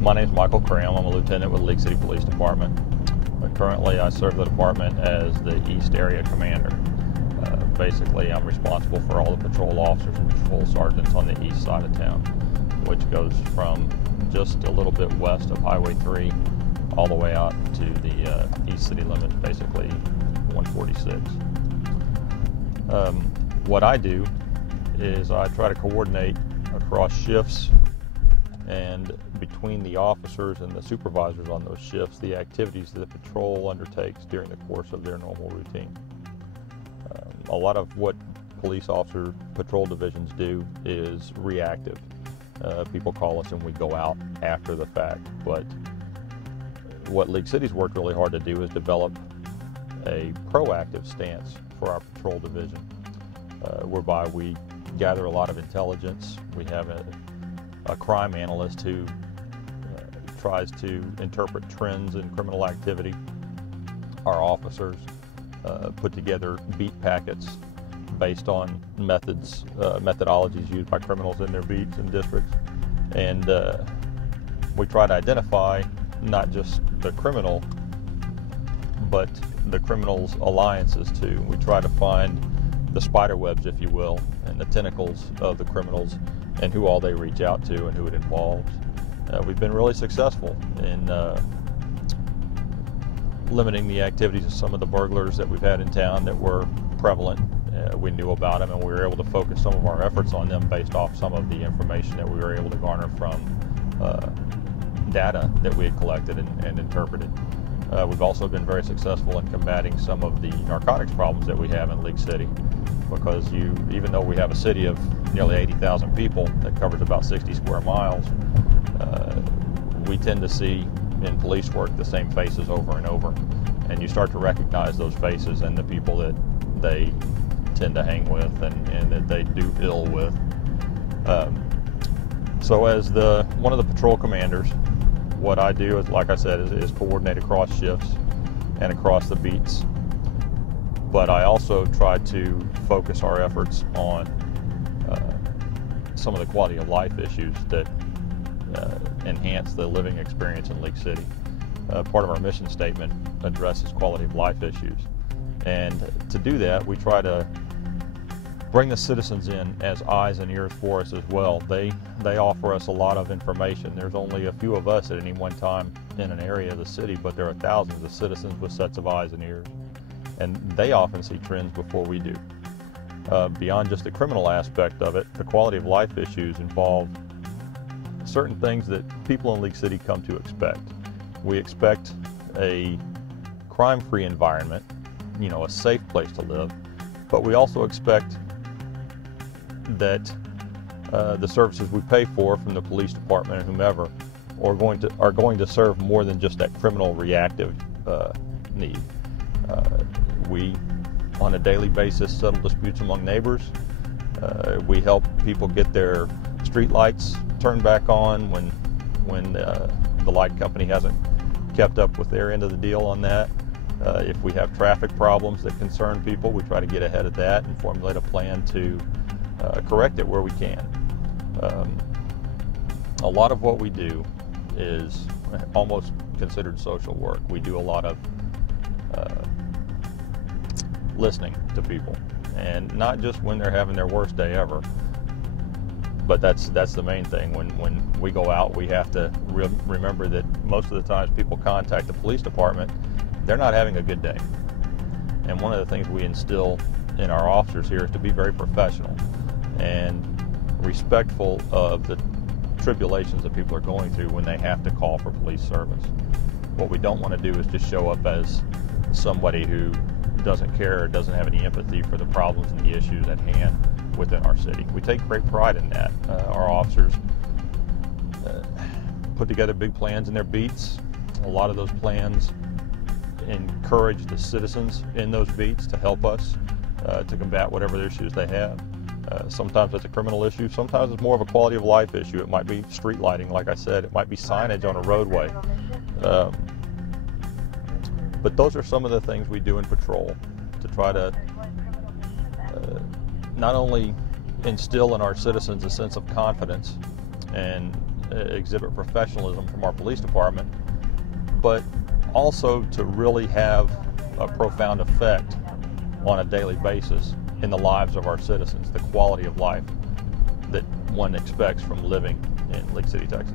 My name is Michael Kramm. I'm a lieutenant with League City Police Department. Currently, I serve the department as the East Area Commander. Basically, I'm responsible for all the patrol officers and patrol sergeants on the east side of town, which goes from just a little bit west of Highway 3 all the way out to the east city limits, basically 146. What I do is I try to coordinate across shifts and between the officers and the supervisors on those shifts the activities that the patrol undertakes during the course of their normal routine. A lot of what police officer patrol divisions do is reactive. People call us and we go out after the fact, but what League City's worked really hard to do is develop a proactive stance for our patrol division, whereby we gather a lot of intelligence. We have a crime analyst who tries to interpret trends in criminal activity. Our officers put together beat packets based on methodologies used by criminals in their beats and districts, and we try to identify not just the criminal, but the criminal's alliances too. We try to find the spider webs, if you will, and the tentacles of the criminals and who all they reach out to and who it involves. We've been really successful in limiting the activities of some of the burglars that we've had in town that were prevalent. We knew about them, and we were able to focus some of our efforts on them based off some of the information that we were able to garner from data that we had collected and interpreted. We've also been very successful in combating some of the narcotics problems that we have in League City, because even though we have a city of nearly 80,000 people that covers about 60 square miles, we tend to see in police work the same faces over and over, and you start to recognize those faces and the people that they tend to hang with and that they do ill with. So as one of the patrol commanders, what I do is, like I said, is coordinate across shifts and across the beats, but I also try to focus our efforts on some of the quality of life issues that enhance the living experience in League City. Part of our mission statement addresses quality of life issues, and to do that we try to bring the citizens in as eyes and ears for us as well. They offer us a lot of information. There's only a few of us at any one time in an area of the city, but there are thousands of citizens with sets of eyes and ears, and they often see trends before we do. Beyond just the criminal aspect of it, the quality of life issues involve certain things that people in League City come to expect. We expect a crime-free environment, a safe place to live, but we also expect that the services we pay for from the police department and whomever are going to serve more than just that criminal reactive need. We, on a daily basis, settle disputes among neighbors. We help people get their street lights turned back on when the light company hasn't kept up with their end of the deal on that. If we have traffic problems that concern people, we try to get ahead of that and formulate a plan to correct it where we can. A lot of what we do is almost considered social work. We do a lot of listening to people, and not just when they're having their worst day ever, but that's the main thing. When we go out, we have to remember that most of the times people contact the police department, they're not having a good day. And one of the things we instill in our officers here is to be very professional and respectful of the tribulations that people are going through when they have to call for police service. What we don't want to do is just show up as somebody who doesn't care or doesn't have any empathy for the problems and the issues at hand within our city. We take great pride in that. Our officers put together big plans in their beats. A lot of those plans encourage the citizens in those beats to help us to combat whatever issues they have. Sometimes it's a criminal issue, sometimes it's more of a quality of life issue. It might be street lighting, like I said, it might be signage on a roadway. But those are some of the things we do in patrol to try to not only instill in our citizens a sense of confidence and exhibit professionalism from our police department, but also to really have a profound effect on a daily basis in the lives of our citizens, the quality of life that one expects from living in Lake City, Texas.